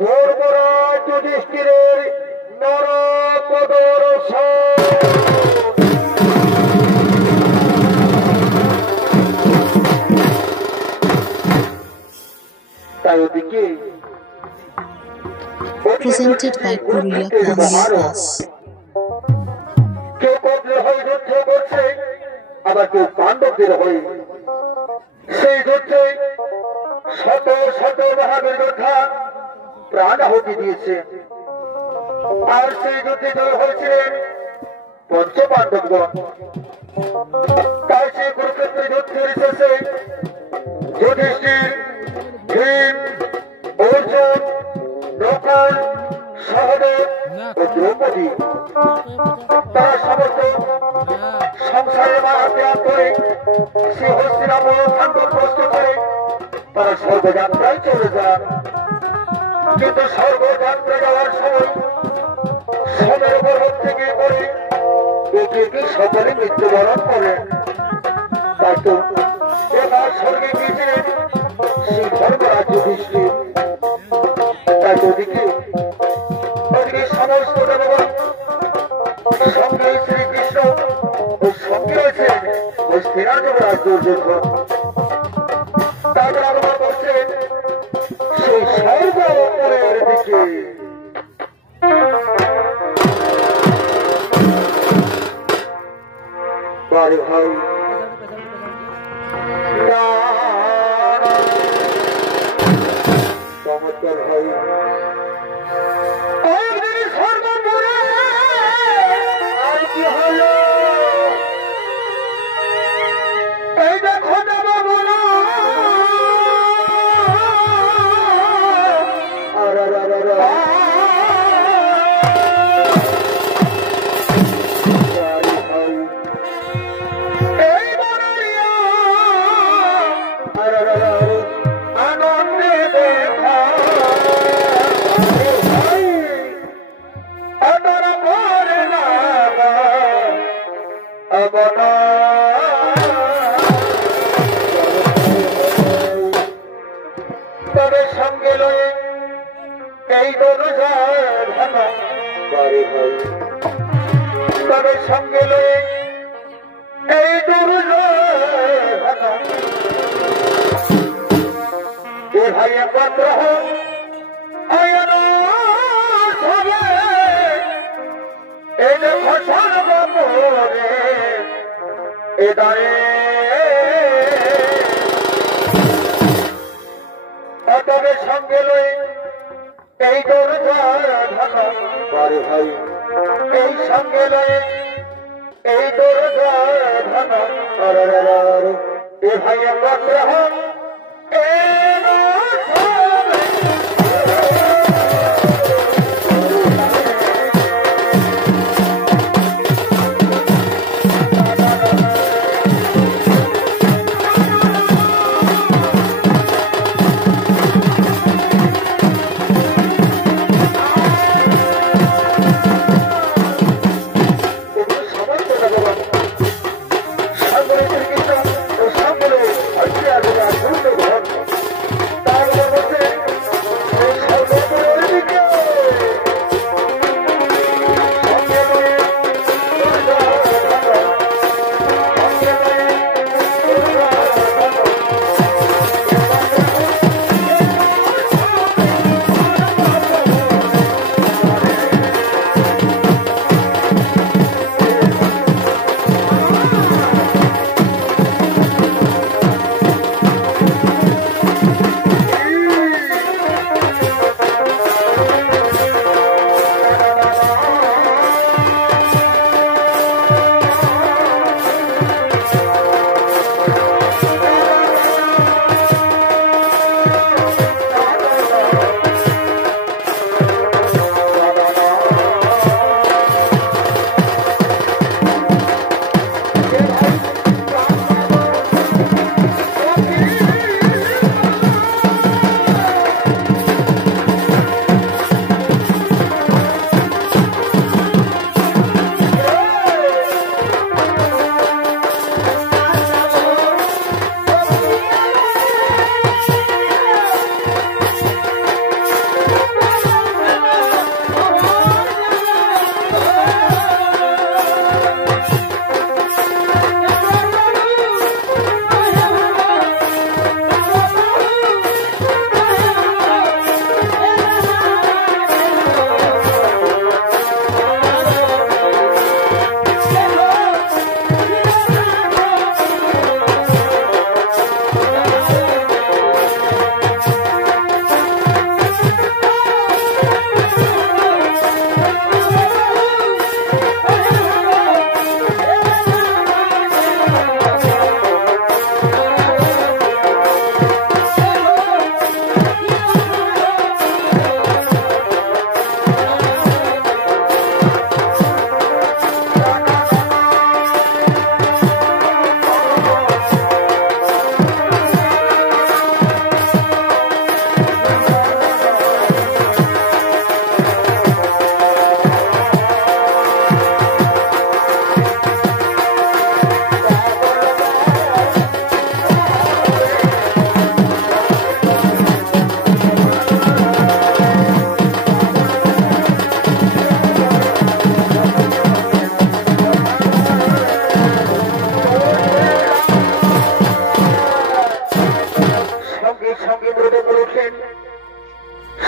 ধর্মরাজ যুধিষ্ঠিরের নরকদর্শন। তাই ওদিকে presented by Purulia Class. কেউ কবলের হয়ে যুদ্ধ করছে, আবার কেউ পাণ্ডবদের হয়ে। সেই যুদ্ধে শত শত মহাবীর যোদ্ধা প্রাণ আহুতি দিয়েছে। আর সেই যুদ্ধে জয় হয়েছিলেন পঞ্চ পাণ্ডবগণ। তাই সেই কুরুক্ষেত্র যুদ্ধের শেষে যুধিষ্ঠির, ভীম, অর্জুন, নকুল, সহদেব ও দ্রৌপদী তারা সমস্ত সংসারের মায়া ত্যাগ করে সে হস্তিনাপুর খান্ডগ্রস্ত করে তারা স্বর্গযাত্রায় চলে যান। কিন্তু স্বর্গযাত্রা যাওয়ার সময় সময়ের পর্বত থেকে পড়ে একে একে সকলে মৃত্যুবরণ করেন। তাই তো এবার স্বর্গে গিয়েছিলেন সেই ধর্মরাজ যুধিষ্ঠির। তাই ওদিকে সমস্ত দেবগণ সঙ্গে শ্রীকৃষ্ণ ও সঙ্গে রয়েছেন ওই স্ত্রীরাজ যুবরাজ দুর্যোধন। তাদের আগমন করছেন সেই স্বর্গ উপরের দিকে। বাড়ি ভাই চমৎকার ভাই সর্বপুরে আর কি হলো এই দেখো দেব বলো আনন্দে দেখা তবে সঙ্গে লয়ে এই দরজার ভাঙা বাড়ি ভাই, তবে সঙ্গে লয়ে এই দরজার ভাঙা এ ভাই একমাত্র আয়ন সবে এই দেখো সর্বপরে এ দাঁড়ে তবে সঙ্গে লই এই দরজার ভাঙা বাড়ি ভাই, এই সঙ্গে লই এই দরজার ভাঙা এ ভাই একমাত্র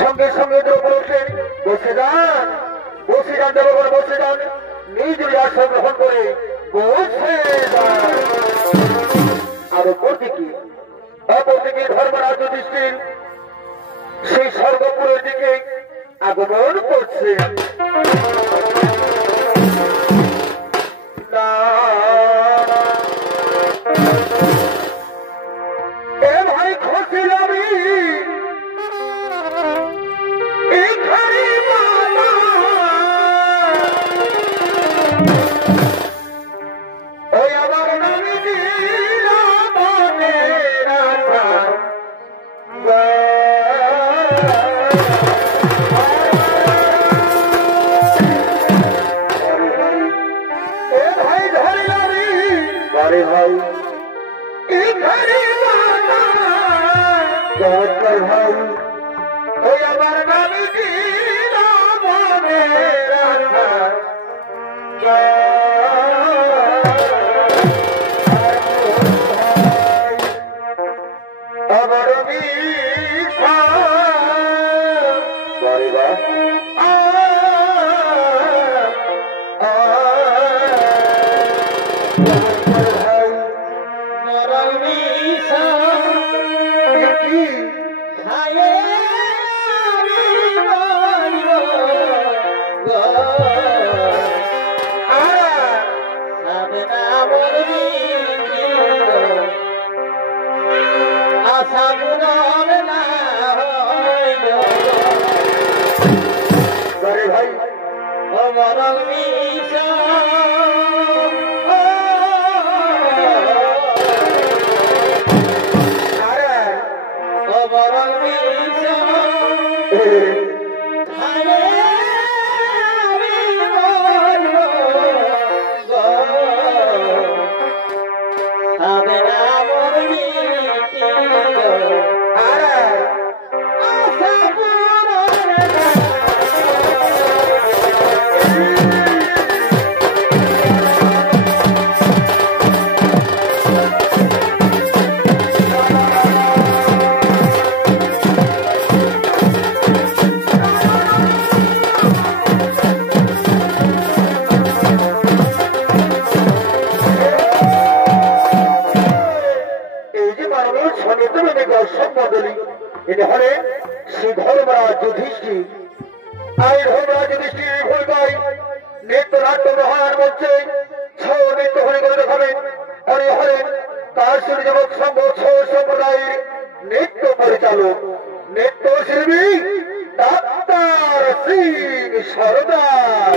সঙ্গে সঙ্গে বলছেন বসে যান দেবগণ বসে যান নিজ আসন গ্রহণ করে বসে যান। আরো অপরদিকে ধর্মরাজ যুধিষ্ঠির সেই স্বর্গপুরের দিকে আগমন করছে। ভাই খুশি রবি ওই আবার নামি ভাই ধরে রবি বারে ভাই চমৎকার ভাই ওই আমার নামি আমার নৃত্য পরিচালক নৃত্যশিল্পী ডাক্তার সিং সরদার।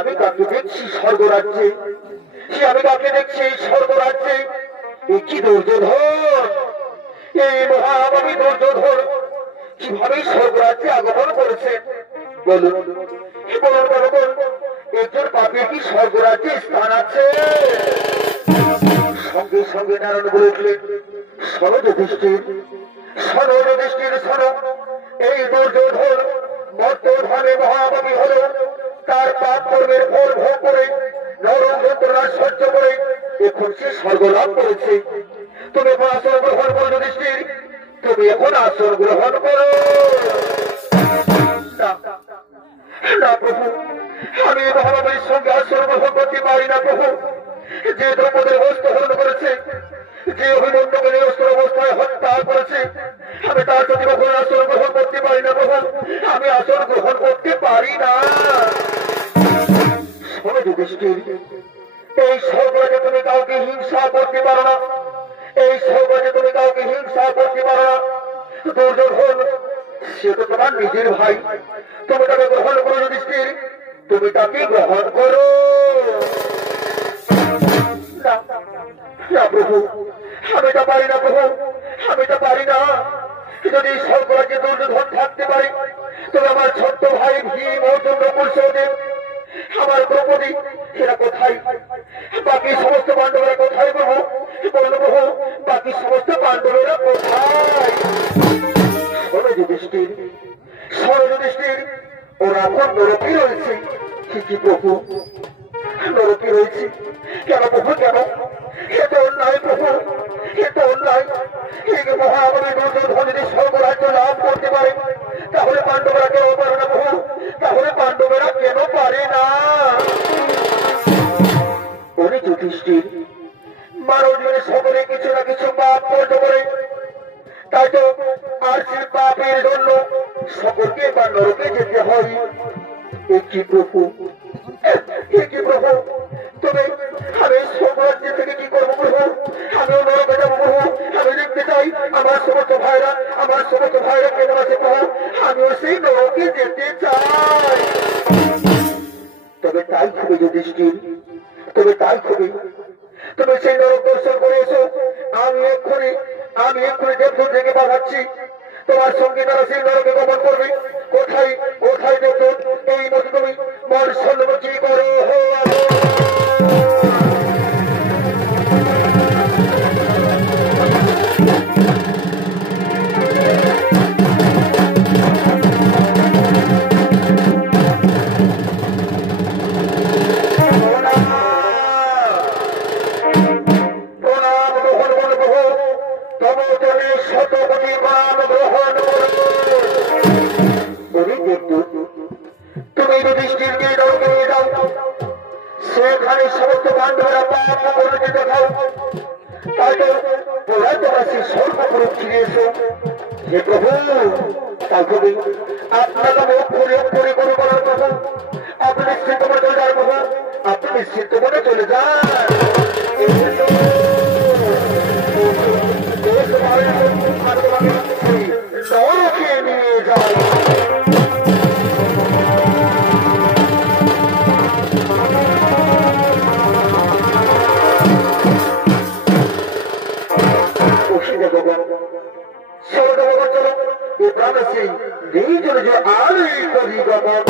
আমি কাকে দেখছি স্বর্গরাজ্যে, আমি কাকে দেখছি স্বর্গরাজ্যে। কি দুর্যোধন, এই মহাভাবী দুর্যোধন কিভাবে স্বর্গরাজ্যে আগমন করেছে বলুন, বলুন একজন পাপে কি স্বর্গরাজ্যে স্থান আছে? সঙ্গে সঙ্গে নারায়ণ বলে উঠলেন, শোনো যুধিষ্ঠির, শোনো যুধিষ্ঠির, শোনো, এই দুর্যোধন বর্তমানে মহাভাবী হলো, তার পাপ কর্মের ফল ভোগ করে নরম যন্ত্রণা সহ্য করে এখন সে স্বর্গ লাভ করেছে। তুমি এখন আসন গ্রহণ করো যুধিষ্ঠির, তুমি এখন আসন গ্রহণ করো। না প্রভু, আমি মহাভাবীর সঙ্গে আসন গ্রহণ করতে পারি না প্রভু। যে দ্রৌপদীর বস্ত্র হরণ করেছে, যে অভিমন্যুকে নিরস্ত্র অবস্থায় হত্যা করেছে, আমি তার যদি কখনো আসন গ্রহণ করতে পারি না প্রভু, আমি আসন গ্রহণ করতে পারি না। শোনো যুধিষ্ঠির, এই স্বর্গরাজ্যে তুমি কাউকে হিংসা করতে পারো না, এই স্বর্গরাজ্যে তুমি কাউকে হিংসা করতে পারো না। দুর্যোধন সে তো তোমার নিজের ভাই, তুমি তাকে গ্রহণ করো যুধিষ্ঠির, তুমি তাকে গ্রহণ করো। না প্রভু, আমি তা পারি না প্রভু, আমি তা পারি না। যদি স্বর্গরাজ্যে দুর্যোধন থাকতে পারে, তবে আমার ছোট্ট ভাই ভীম, অর্জুন, নকুল, আমার দ্রৌপদী এরা কোথায়? বাকি সমস্ত পাণ্ডবেরা কোথায় প্রভু? বললো প্রভু, বাকি সমস্ত পাণ্ডবেরা কোথায়? শোনো যুধিষ্ঠির, শোনো যুধিষ্ঠির, ওরা এখন নরকে রয়েছে। কি প্রভু, নরকে রয়েছে? কেন প্রভু, কেন? এ তো অন্যায় প্রভু, এ তো অন্যায়। এই মহাভাবী দুর্যোধন যদি স্বর্গরাজ্য লাভ করতে পারে, তাহলে পাণ্ডবেরা কেন পারে না প্রভু? তাহলে পাণ্ডবেরা কেন পারে না? ওরে যুধিষ্ঠির, মানব জীবনে সকলে কিছু না কিছু পাপ করতে পারে, তাই তো আর সে পাপের জন্য সকলকে বা নরকে যেতে হয়। কি প্রভু, কি প্রভু, তবে আমি স্বর্গরাজ্য থেকে কি করবো প্রভু? আমিও নরকে যাবো প্রভু, আমি দেখতে চাই আমার সমস্ত ভাইরা কেমন আছে প্রভু, আমিও সেই নরকে যেতে চাই। তবে তাই খুবই যুধিষ্ঠির, তবে তাই খুবই, তুমি সেই নরক দর্শন করে এসো। আমি এক্ষুনি দেবদূত থেকে পাঠাচ্ছি, তোমার সঙ্গে তারা সেই নরকে গমন করবে। কোথায় কোথায় দেবদূত? এই মতো তুমি মন সন্ন্মুখী করো। তুমি যুধিষ্ঠিরকে নরকে নিয়ে যাও, সেখানে সমস্ত পাণ্ডবেরা পাপ করে যেতে খাও। তাই তো ওরা তোমরা সেই স্বর্গপুরে ফিরে এসো। হে প্রভু, তাই কবি আপনারা অক্ষরে কোনো বলার প্রভু, আপনি নিশ্চিত মনে চলে যান প্রভু, আপনি নিশ্চিত মনে চলে যান। সেবক চলো এ প্রাণ সেই নিজের যে আরে করি গমন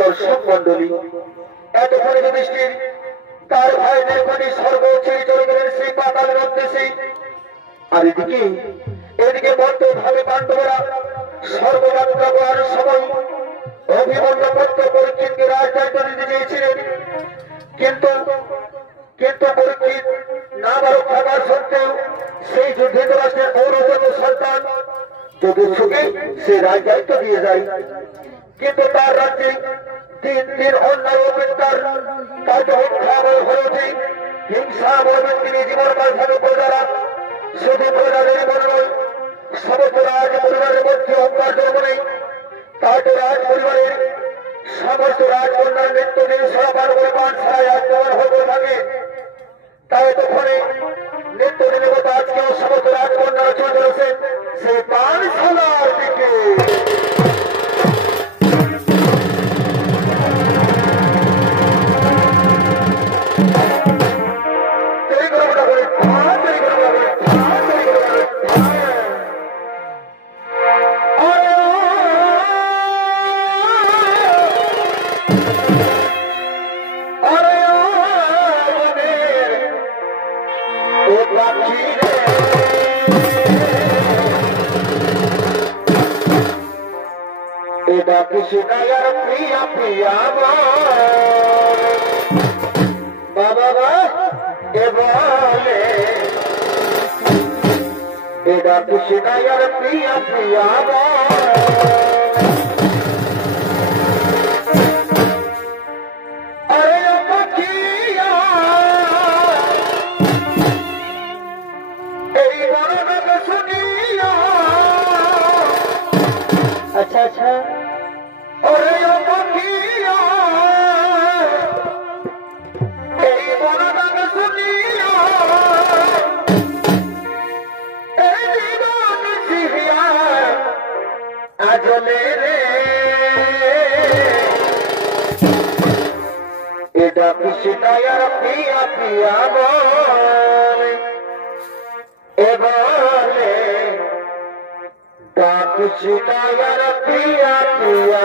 দর্শক মন্ডলী এতক্ষণে যুধিষ্ঠির তার ভাইদের প্রতি সর্বোচ্চ চলে গেলেন সেই পাতালের উদ্দেশ্যে আর এদিকে বদ্ধভাবে পাণ্ডবরা সর্বযাত্রা করার সময় অভিমন্যু পুত্র পরীক্ষিতকে রাজদায়িত্ব দিতে চেয়েছিলেন কিন্তু পরীক্ষিত নাম রক্ষা করার সত্ত্বেও সেই যুদ্ধে রাষ্ট্রের ঔরজত সন্তান যদুচ্ছকে সে রাজদায়িত্ব দিয়ে যায় কিন্তু তার রাজ্যে দিন দিন অন্যায় অপেক্ষার কার্য হত্যাময় হয়ে ওঠে হিংসাময় তিনি জীবনকাল থাকে প্রজারা শুধু প্রজাদের মনে নয় সমস্ত রাজ পরিবারের মধ্যে অহংকার জন্ম নেই তাকে রাজ পরিবারের সমস্ত রাজকন্যার নৃত্য দিন সরাপান করে পান ছাড়াই আক্রমণ হতে থাকে তাই তখনই নৃত্য দিনের মতো আজকেও সমস্ত রাজকন্যারা চলে চলেছেন সেই পানশালার দিকে কৃষ্ণায়ার প্রিয়া প্রিয়া বাবা এ বলে এটা কৃষ্ণায়ার প্রিয়া প্রিয়া আরে পাখিয়া এই বড় কথা শুনিয়া আচ্ছা আচ্ছা এটা কৃষ্ণায়ার প্রিয়া প্রিয়া বলে এবারে কৃষ্ণায়ার প্রিয়া প্রিয়া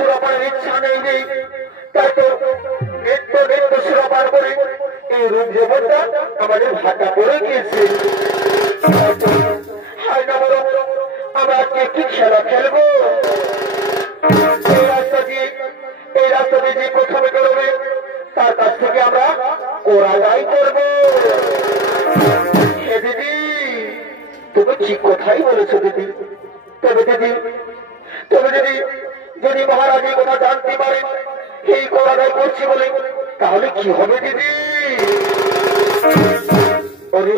সুরাপানের ইচ্ছা নেই নেই, তাই তো নিত্য নিত্য সুরাপান করে এই রূপ জীবনটা আমাদের ভাটা পড়ে গিয়েছে। হায় না বলো, আমরা আজকে কি খেলা খেলবো? এই রাস্তা দিয়ে যে প্রথমে বেরোবে তার কাছ থেকে আমরা ওরাদাই করবো। হে দিদি, তুমি ঠিক কথাই বলেছো দিদি। তবে দিদি, যদি মহারাজ এই কথা জানতে পারেন এই ওরাদাই করছি বলে, তাহলে কি হবে দিদি? ওরে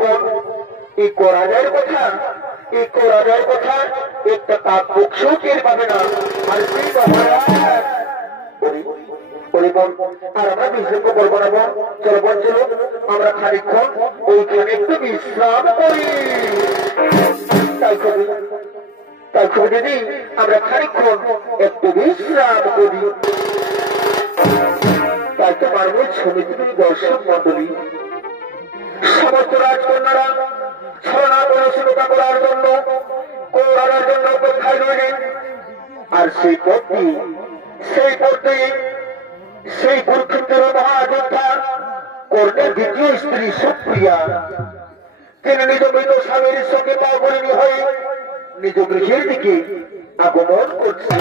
বোন, এই কোরাজার কথা একটা কাক পক্ষেও টের পাবে না। আর সেই মহারাজ আর আমরা বিশেষ করবো না বোন। চলো বোন, চলো আমরা খানিক্ষণ ওইখানে একটু বিশ্রাম করি। তাই কবি দিদি, আমরা খানিক্ষণ একটু বিশ্রাম করি। তাই তো পারবো ছবি তুমি দর্শক মন্ডলী, সমস্ত রাজকন্যারা ছলনা পড়াশোনা করার জন্য কৌরানোর জন্য অপেক্ষায় রইলেন। আর সেই পথে সেই কুরুক্ষেত্রের মহাযোদ্ধা কর্ণের দ্বিতীয় স্ত্রী সুপ্রিয়া, তিনি নিজ মৃত স্বামীর সঙ্গে পাগলিনী হয়ে নিজ গৃহের দিকে আগমন করছে।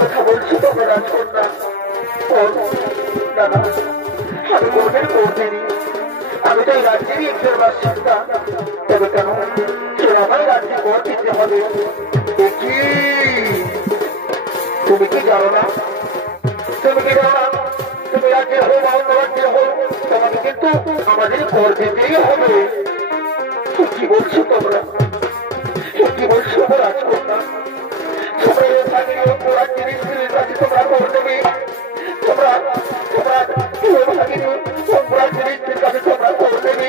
কথা বলছি তো রাজকন্যা, তুমি তো এই রাজ্যেরই একজন বাসিন্দা, তবে কেন আমায় রাজ্যে কর দিতে হবে? তুমি কি জানো না? তুমি কি জানো না? তুমি রাজ্যের হো বা অন্য রাজ্যের হো, তোমাকে কিন্তু আমাদের কর দিতেই হবে। কি বলছো তোমরা? কি বলছো রাজকন্যা? তোমরা ভাগিনী রাজ্যের স্ত্রীর কাছে তোমরা কর দেবে? তোমরা তোমরা ভাগিনী রাজ্যের স্ত্রীর কাছে তোমরা কর দেবে?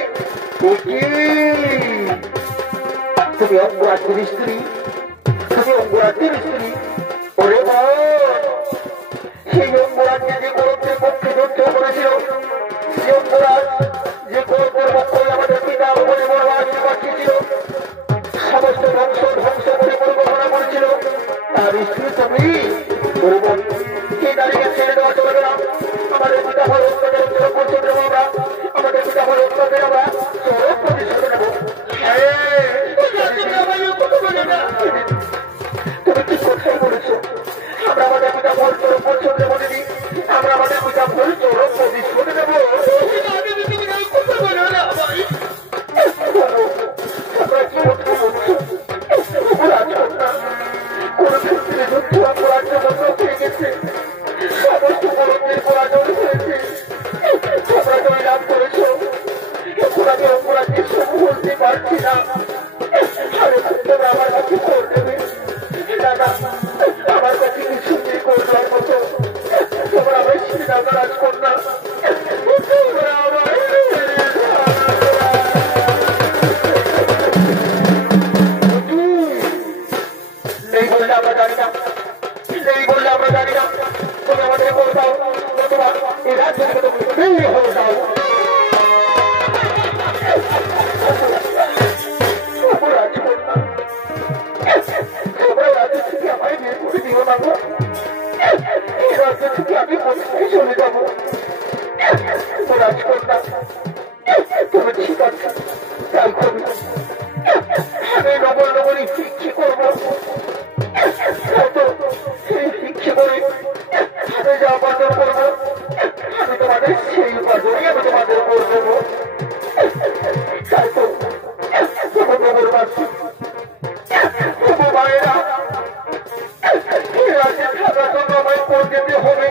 তুমি অঙ্গরাজ্যের স্ত্রী? তুমি অঙ্গরাজ্যের স্ত্রী? ওরে বাবা, সেই অঙ্গরাজ্যে যে গৌরবের পক্ষে যুদ্ধ করেছিল, সেই অঙ্গরাজ যে গৌরবের পক্ষে আমাদের পিতা বলে বড় পাঠিয়েছিল, সমস্ত ধ্বংস করে পরিকল্পনা করেছিল, তার স্ত্রী তুমি? এই তারিখে ছেড়ে দেওয়া চলবে না। আমাদের পিতা হল অত্যাচার প্রতিশোধ নেব আমরা, আমাদের পিতা হল অত্যাচার আমরা চরম প্রতিশোধ নেব। তুমি কি কোথায় বলেছো? আমরা আমাদের পিতা ভুল চরম প্রতিশোধ নেব দিদি, আমরা আমাদের পিতা ভুল চরম প্রতিশোধ নেব। কোন ক্ষেত্রে যুদ্ধ অপরাধ বন্ধ হয়ে গেছে, সমস্ত গরমদের পরাজয় হয়েছে, তোমরা জয় লাভ করেছো। এখন আমি অপরাধের সব বলতে পারছি না। তোমরা আমার কাছে কর দেবে দাদা, আমার কাছে কিছু নেই করবার মতো। তোমরা আমার শ্রীরাম রাজকন্যা, তোমরা আমার নেই বললে আমরা জানি না, নেই বললে আমরা জানি না। তুমি আমাদের করতাও নতুবা এই রাজ্য থেকে তুমি হয়ে যাও। রাজকন্যা, তোমরা রাজ্য থেকে আমায় বের করে দিও না গো। এই রাজ্য থেকে আমি কোথায় চলে যাবো? রাজকন্যা, তুমি ঠিক আছে, তাই করবে। আমি নবরী শিক্ষি করবো, সেই শিক্ষা করে আমি যা উপার্জন করবো, আমি তোমাদের সেই উপার্জনই আমি তোমাদের করে দেবো। তাই তো নগরবাসী, মায়েরা, রাজ্যে থাকার জন্য আমায় কর যেতে হবে।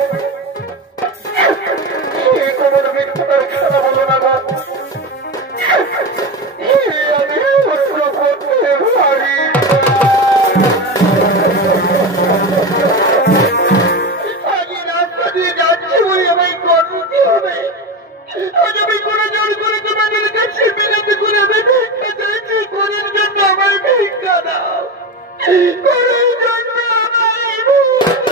সেই কোমর মিথ্যার খেলা বলো না গো, আমি অস্ত্র করতে পারি। আমি রাস্তা দিয়ে যাচ্ছি বলে আমায় কর দিতে হবে। আজ আমি করে জোর করে তোমাদের কাছে বিনতি করে আমি ভিক্ষা চাইছি, করের জন্য আমায় ভিক্ষা দাও, করের জন্য আমায় ভিক্ষা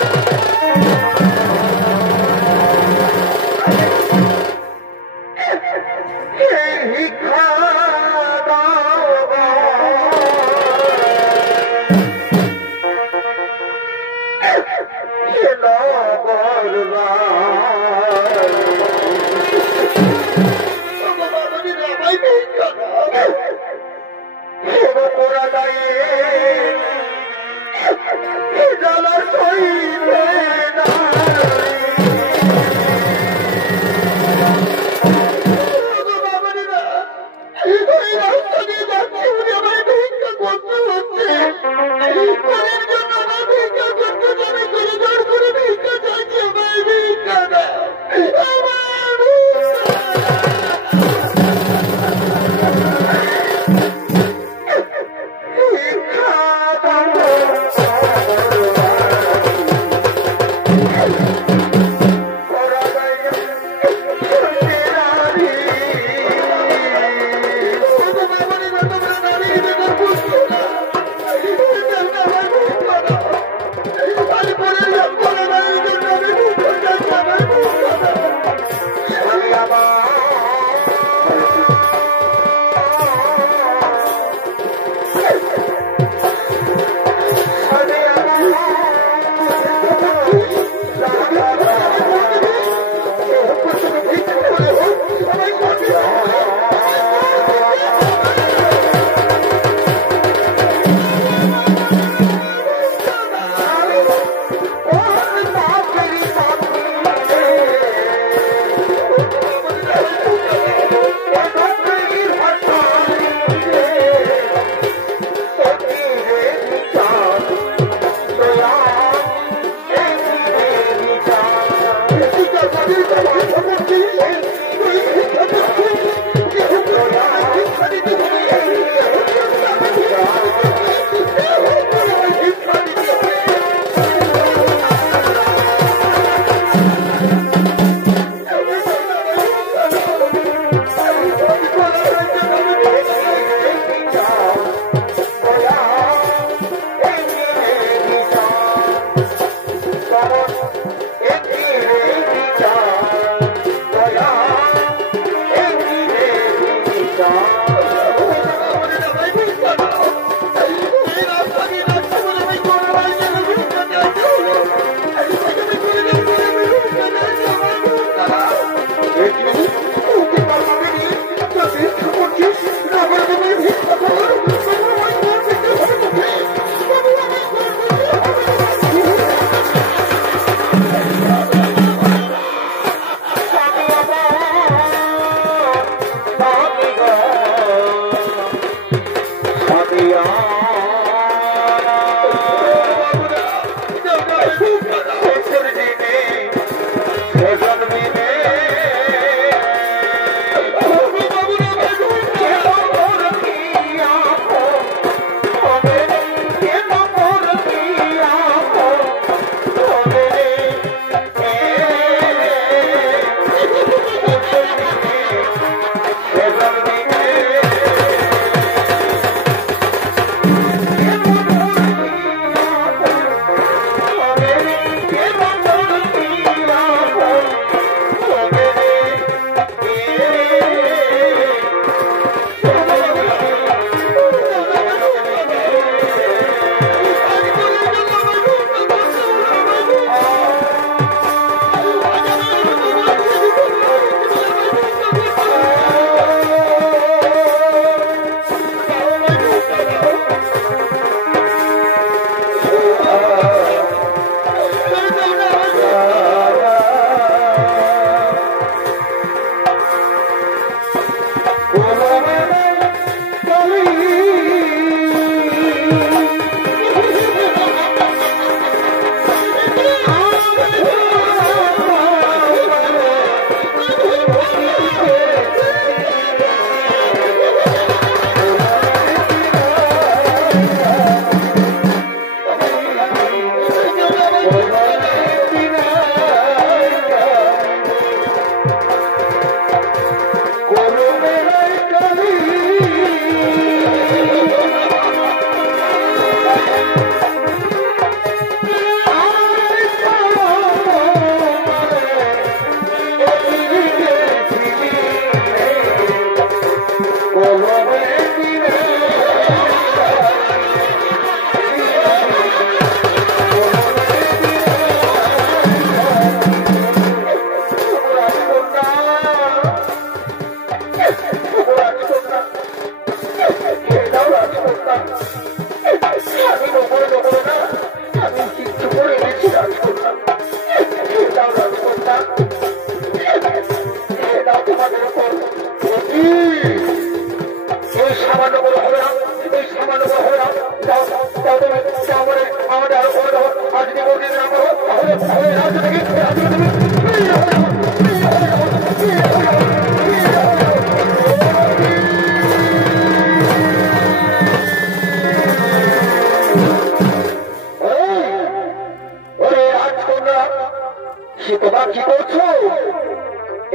কি তোমরা কি করছো?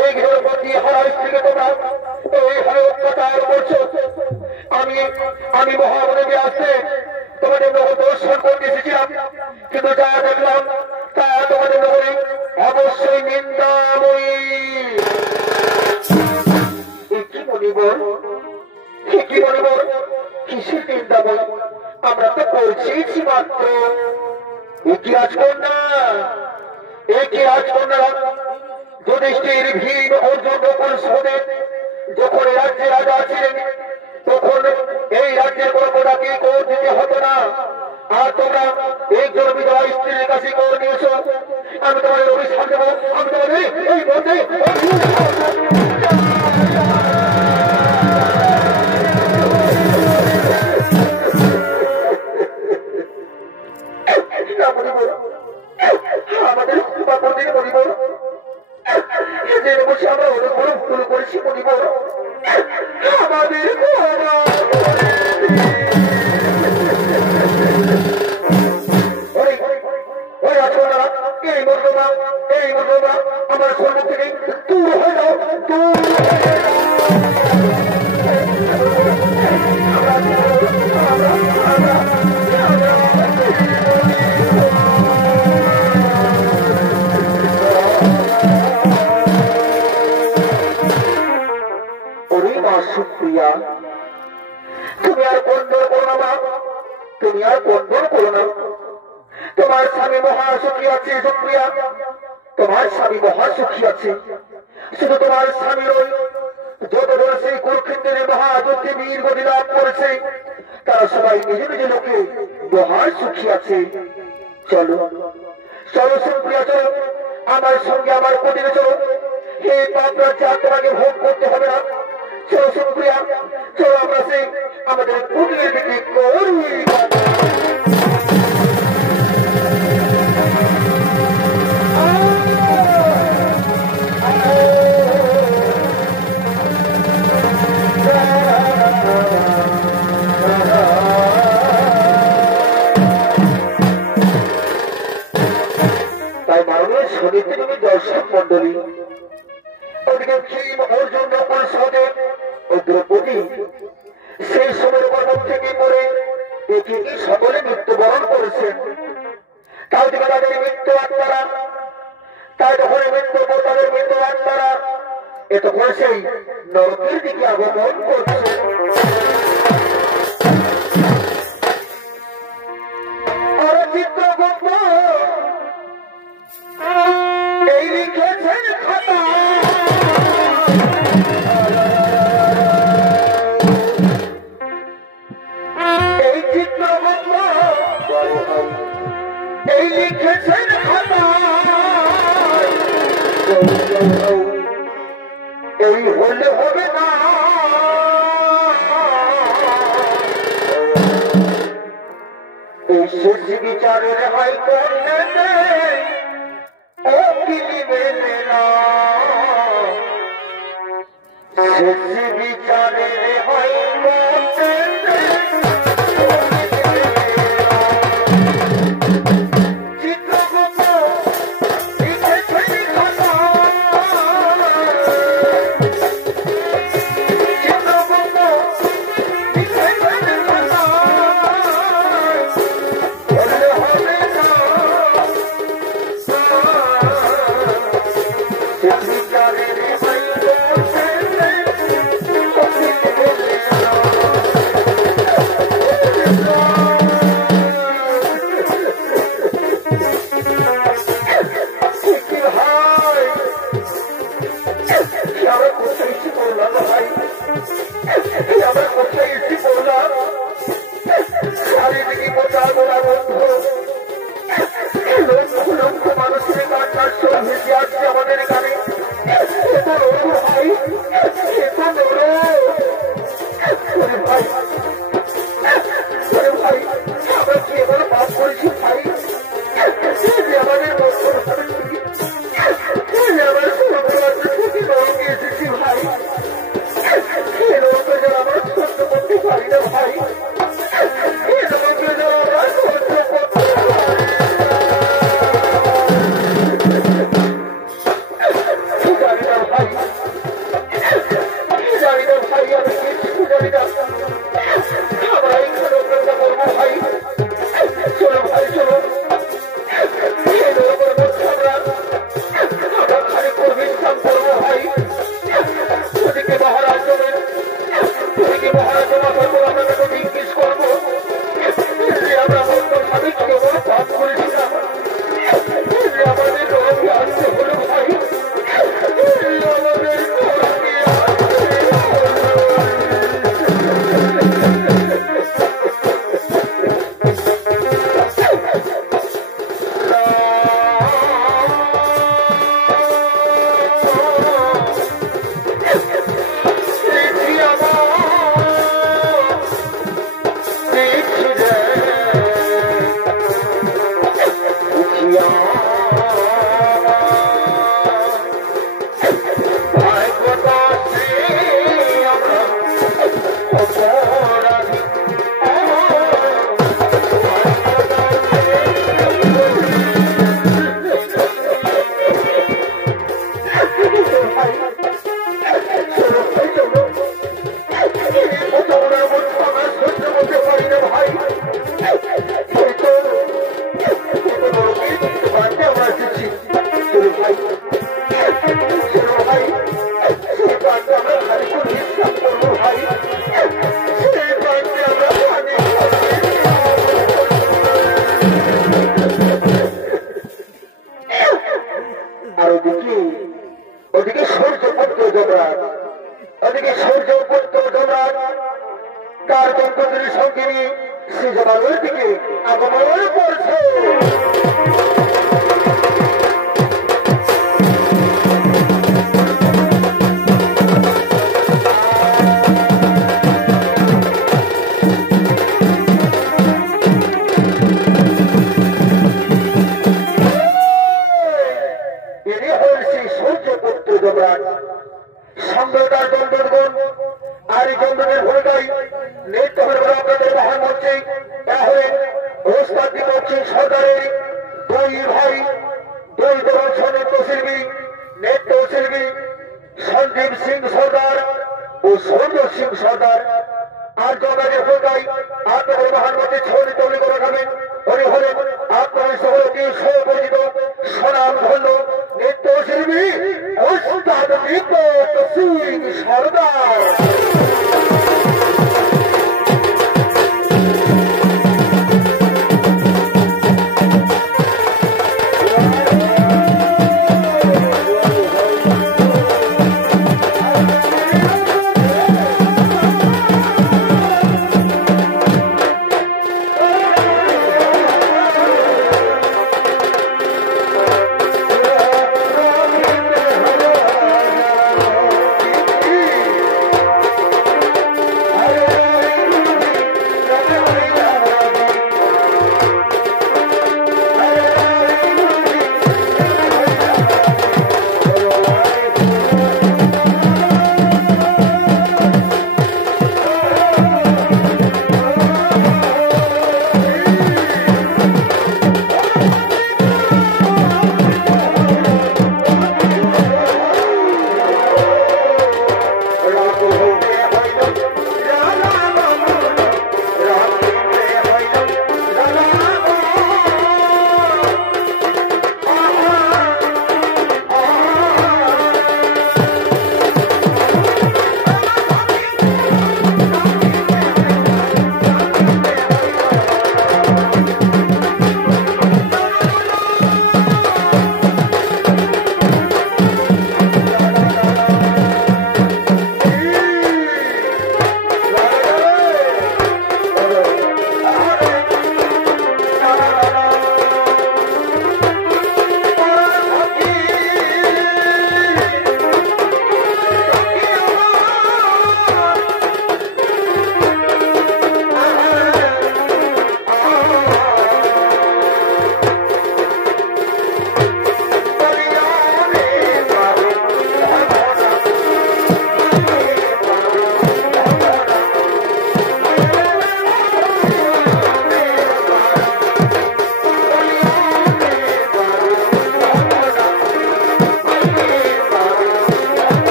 এই গৃহবন্দী হারা স্ত্রীকে তোমরা এইভাবে অত্যাচার করছো। আমি মহাবনে আসতে তোমাদের নগর দর্শন করতে এসেছিলাম, কিন্তু যা দেখলাম তা তোমাদের নগরে অবশ্যই নিন্দাময়ী। কি মনিব, কি মনিব, কিসের নিন্দাময়ী? আমরা তো পৌঁছেছি মাত্র। কি রাজকন্যা, কি রাজকন্যা যুধিষ্ঠির ভীম অর্জুন নকুল সহদেব যখন এই রাজ্যে রাজা ছিলেন তখন এই রাজ্যের কোনো প্রজাকে কর দিতে হতো না। আর তোমরা একজন বিধবা স্ত্রীর কাছে কর নিয়েছো। আমি তোমাদের অভিশাপ দেবো, আমি তোমাদের এই মধ্যে আমাদের মনিব জেনে বসে আমরা অনেক বড় ভুল করেছি মনিব। আমাদের এই মর্যাদা আমার সম্মুখ থেকে দূর হয়ে যাও, দূর সুপ্রিয়া, তুমি আর কন্দন করো না মা, তুমি আর কন্দন করো না। তোমার স্বামী মহা সুখী আছে সুপ্রিয়া, তোমার স্বামী মহা সুখী আছে। শুধু তোমার স্বামী নয়, যতজন সেই কুরুক্ষেত্রের মহাযুদ্ধে বীর গতি লাভ করেছে তারা সবাই নিজে নিজে লোকে মহা সুখী আছে। চলো চলো সুপ্রিয়া, চলো আমার সঙ্গে আমার প্রতিনে চলো। এই পাপ রাজ্যে আর তোমাকে ভোগ করতে হবে না। চলো সুপ্রিয়া, চলো আমরা সেই আমাদের কুটিরের দিকে করি। তাই মাননীয় সমিতি তুমি দর্শক মন্ডলী, ওদিকে ভীম অর্জুন নকুল সহদেব ও দ্রৌপদী সেই সময়ের পর্বত থেকে পড়ে একে সকলে মৃত্যুবরণ করেছেন। তাই থেকে তাদের মৃত্যু আত্মারা, তাই যখন মৃত্যুর পর তাদের মৃত্যু আত্মারা এতক্ষণ সেই নরকের দিকে আগমন করছে। এই লিখেছেন খাতা, এই চিত্রবঙ্গ এই লিখেছেন খাতা, এই হলে হবে না। এই শেষ বিচারের হাই করলে ও কিলি মেলে না, শেষ বিচারের হাই করতে প্রতিটি সঙ্গে নিয়ে সে জমানোর দিকে আগমন করছে। সম্রাটার দণ্ডগণ আর এই দণ্ডনের ভূমিকায় নৃত্য হবে আপনাদের মহামঞ্চে হলেন ওস্তাদ দীপক সিং সর্দারের দুই ভাই, দুই দরজ নৃত্যশিল্পী নৃত্যশিল্পী সঞ্জীব সিং সর্দার ও সৌর্য সিং সর্দার। আর জগাদের ভূমিকায় আপনাদের মহামঞ্চে ছৌ নৃত্য করবেন উনি হলেন আপনাদের সকলকে সুপরিচিত সুনাম ধন্য নৃত্যশিল্পী ওস্তাদ দীপক সিং সর্দার।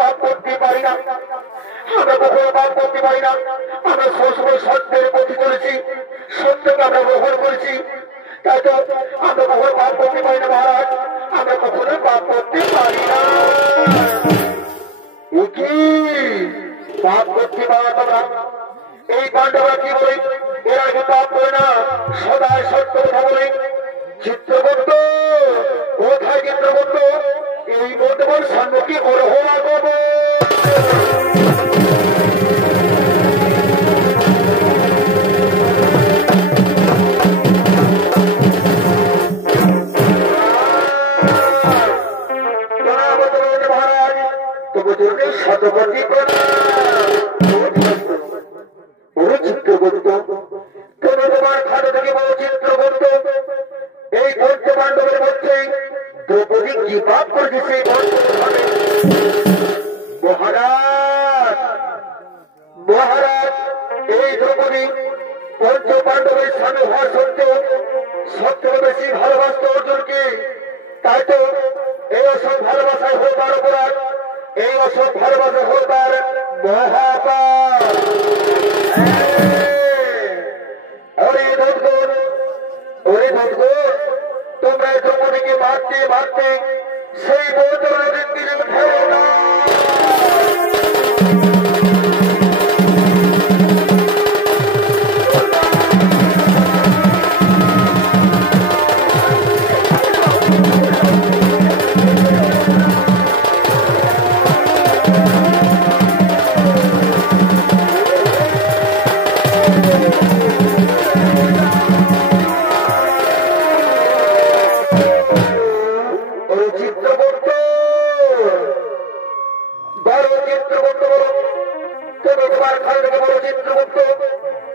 পাপ করতে পারি না, আমরা কখনো পাপ করতে পারি না। আমরা সবসময় সত্যের পথে চলেছি, সত্যকে আমরা গ্রহণ করেছি, তাই তো আমরা কখনো পাপ করতে পারি না মহারাজ, আমরা কখনো পাপ করতে পারি না। কি পাপ করতে পারা তোমরা? এই পাণ্ডবরা কি বলে? এরা কি পাপ করে না, সদাই সত্য কথা বলে। চিত্রগুপ্ত কোথায়? চিত্রগুপ্ত এই বর্তমান সম্মুখী অরহরা করব। মহারাজ তবু তুমি শতপতি চিত্রগুপ্ত, তুমি তোমার খাতা থেকে বলো চিত্রগুপ্ত, এই পঞ্চ পাণ্ডবের মধ্যে দ্রৌপদী কি পাপ করেছে সেই বর্তমানে? মহারাজ মহারাজ এই দ্রৌপদী পঞ্চ পাণ্ডবের স্বামী হওয়া সত্ত্বেও সবথেকে বেশি ভালোবাসত অর্জুনকে, তাই তো এই অসৎ ভালোবাসায় হয়ে তার অপরাধ, এই অসৎ ভালোবাসা হয়ে তার মহাপাপ। তোমরা দ্রৌপদীকে মারতে মারতে সেই বৌদ্ধদের দিনে ফেরো না।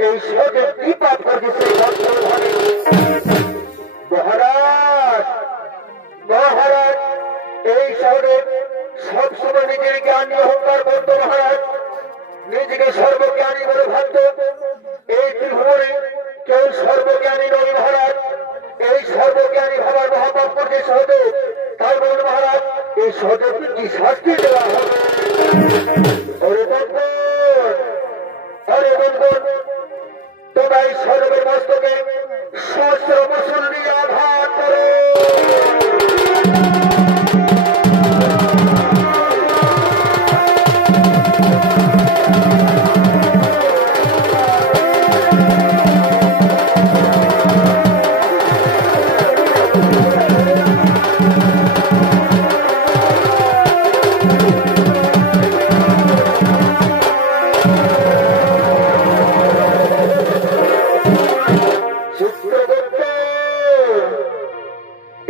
এই সহজে কি পাপ করেছে মহারাজ? মহারাজ এই শহরে সবসময় নিজের জ্ঞান অহংকার করত মহারাজ, নিজেকে সর্বজ্ঞানী বলে ভাবত। এই ত্রিভুবনে কেউ সর্বজ্ঞানী নয় মহারাজ, এই সর্বজ্ঞানী ভাবার মহাপাপ করছে সহজে। তাই বলুন মহারাজ এই সহজে কি শাস্তি দেওয়া হবে? তোমরা এই সর্বের মস্তকে সহস্র মুসল দিয়ে আঘাত করো।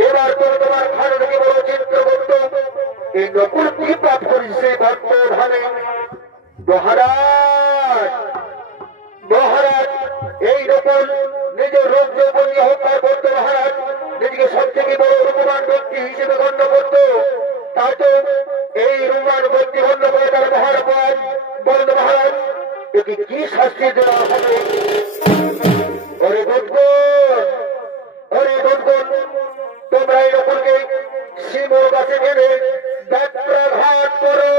এবার তুমি তোমার খানে থেকে বলো চিত্রগুপ্ত এই নকুল কি পাপ করেছে বর্তমানে? মহারাজ মহারাজ এই নকুল নিজের রূপ যৌবন নিয়ে অহংকার করতো মহারাজ, নিজেকে সব থেকে বড় রূপবান ব্যক্তি হিসেবে গণ্য করতো, তাই তো এই রূপবান ব্যক্তি গণ্য করে তার মহান অপরাধ। বলতো মহারাজ একে কি শাস্তি দেওয়া হবে? ওরে দুর্গুণ, ওরে দুর্গুণ, তোমরা এই নকুলকে শিমুর গাছে বেঁধে ব্যত্রাঘাত করো।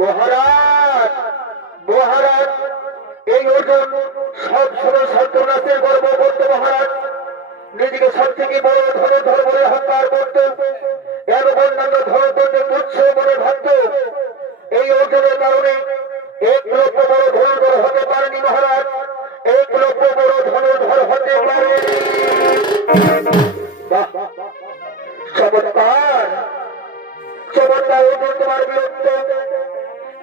মহারাজ মহারাজ এই অর্জুন সব সময় সত্যনাথের গর্ব করত মহারাজ, নিজেকে সব থেকে বড় ধর বলে অহংকার করত এবং অন্যান্য ধর্মকে তুচ্ছ মনে ভাবত। এই অর্জনের কারণে এক লক্ষ বড় ধনুধর হতে পারেনি মহারাজ, এক লক্ষ বড় ধনুধর হতে পারেনি। চমৎকার চমৎকার অর্জুন তোমার বীরত্ব,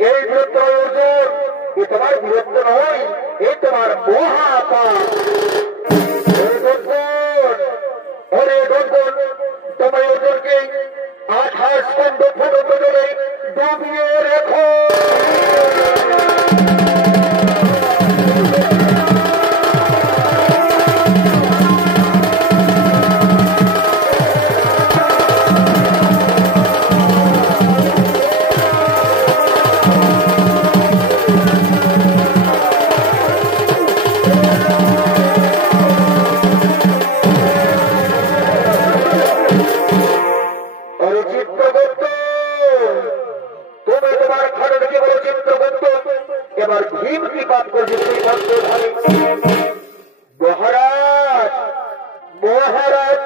এই বীরত্ব অর্জুন এ তোমার বীরত্ব নয়, এ তোমার মহাপাপ। এবার ভীম কি পাপ করছে সেই মন্ত্র ধারে মহারাজ মহারাজ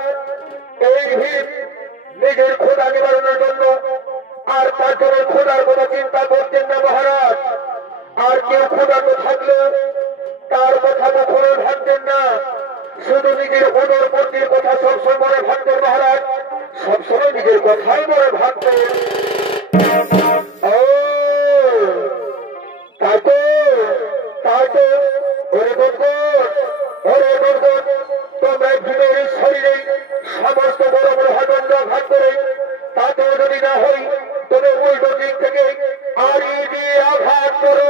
এই ভীম নিজের খোদা নিবারণের জন্য আর পাঁচজনের খোদার কথা চিন্তা করতেন না মহারাজ। আর কেউ খোদা তো থাকলো তার কথা কখনো ভাবতেন না, শুধু নিজের ওদের মন্দির কথা সবসময় মনে ভাবতেন মহারাজ, সবসময় নিজের কথাই মনে ভাবতেন। ও তাই তো ওরে গর্গণ, ওরে গর্গণ, তোমরা ভীমের শরীরে সমস্ত বড় বড় হাদণ্ড ঘাত করে তাতেও যদি না হই তবে উল্টো দিক থেকে আড়ি দিয়ে আঘাত করো।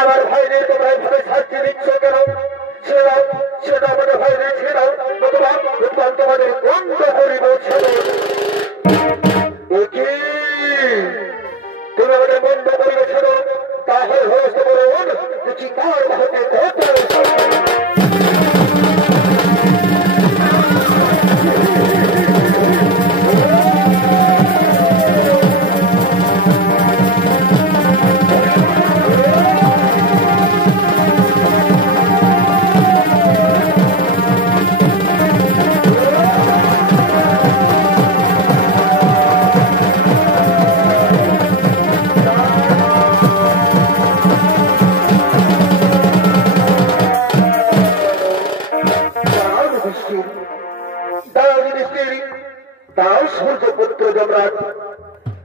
আমার ভাইদের তোমরা এভাবে শাস্তি দিচ্ছ কেন? সেটা আমাদের ভাইদের ছেড়ে দাও, নতুবা তোমাদের বন্ধ করিব ছেলে। তুমি আমাদের বন্ধ করিবে ছেড়ো, তাহলে হয়েছে বলুন দেখি কার হাতে কত।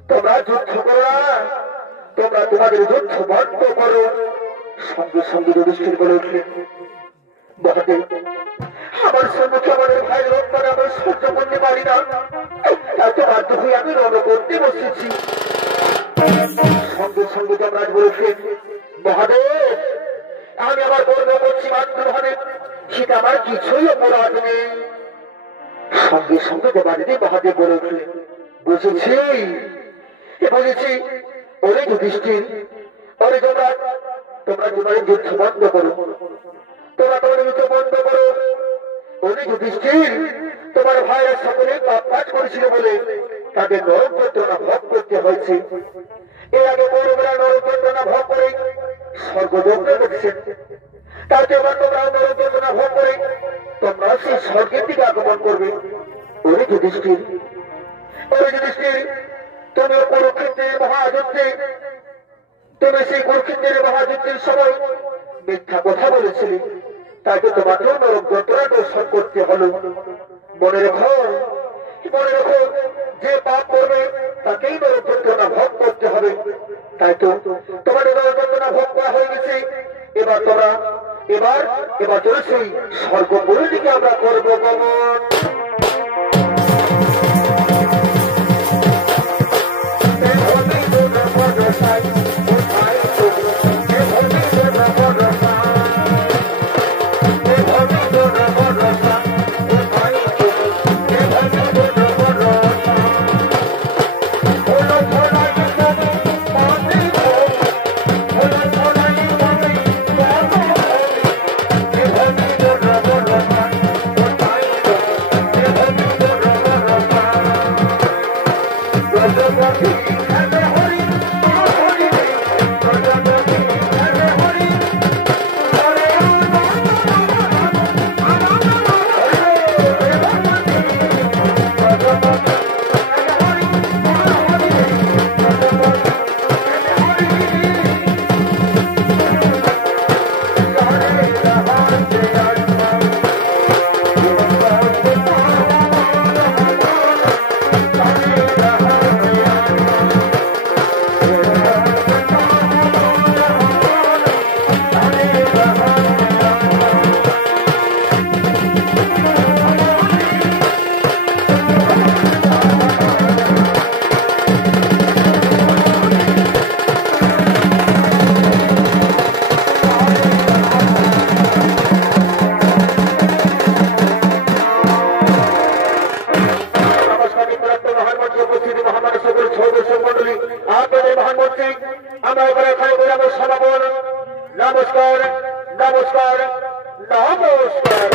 তোমরা যুদ্ধ করো না, তোমরা তোমাদের যুদ্ধ বন্ধ করো। সঙ্গে সঙ্গে যুধিষ্ঠির বলে উঠলেন, মহাদেব আমার সম্মুখে আমাদের ভাইয়ের রক্ষণ আমি সহ্য করতে পারি না, এত বাধ্য হয়ে আমি রণ করতে বসেছি। সঙ্গে সঙ্গে যমরাজ বলে উঠলেন, মহাদেব আমি আমার গর্ব করছি মাত্র মহাদেব, সেটা আমার কিছুই অপরাধ নেই। সঙ্গে সঙ্গে দেবাদিদেব মহাদেব বলে উঠলেন, বুঝেছি বলেছি, ওরে যুধিষ্ঠির, ওরে যমরাজ, তোমরা তোমাদের যুদ্ধ বন্ধ করো, তোমরা তোমাদের যুদ্ধ বন্ধ করো। ওরে যুধিষ্ঠির, তোমার ভাইয়ের সকলে পাপ কাজ করেছিল বলে তাদের নরক যন্ত্রণা ভোগ করতে হয়েছে। এর আগে কৌরবেরা নরক যন্ত্রণা ভোগ করে স্বর্গযজ্ঞ দেখছেন, তাতে এবার তোমরা নরক যন্ত্রণা ভোগ করে তোমরা সেই স্বর্গের দিকে আগমন করবে। ওরে যুধিষ্ঠির, তুমি কুরুক্ষেত্রের মহাযুদ্ধে, তুমি সেই কুরুক্ষেত্রের মহাযুদ্ধের সময় মিথ্যা কথা বলেছিলে, তাই তো তোমাকেও নরক যন্ত্রণা দর্শন করতে হলো। মনে রেখো, যে পাপ করবে তাকেই নরক যন্ত্রণা ভোগ করতে হবে। তাই তো তোমাদের নরক যন্ত্রণা ভোগ করা হয়ে গেছে। এবার তোমরা এবার চলে সেই স্বর্গপুরের দিকে আমরা করবো গমন। আমাদের সকল সদস্য মন্ডলী আপনাদের মহানমন্ত্রী আমরা এবারে এখানে করে আমার সমাপন। নমস্কার নমস্কার নমস্কার।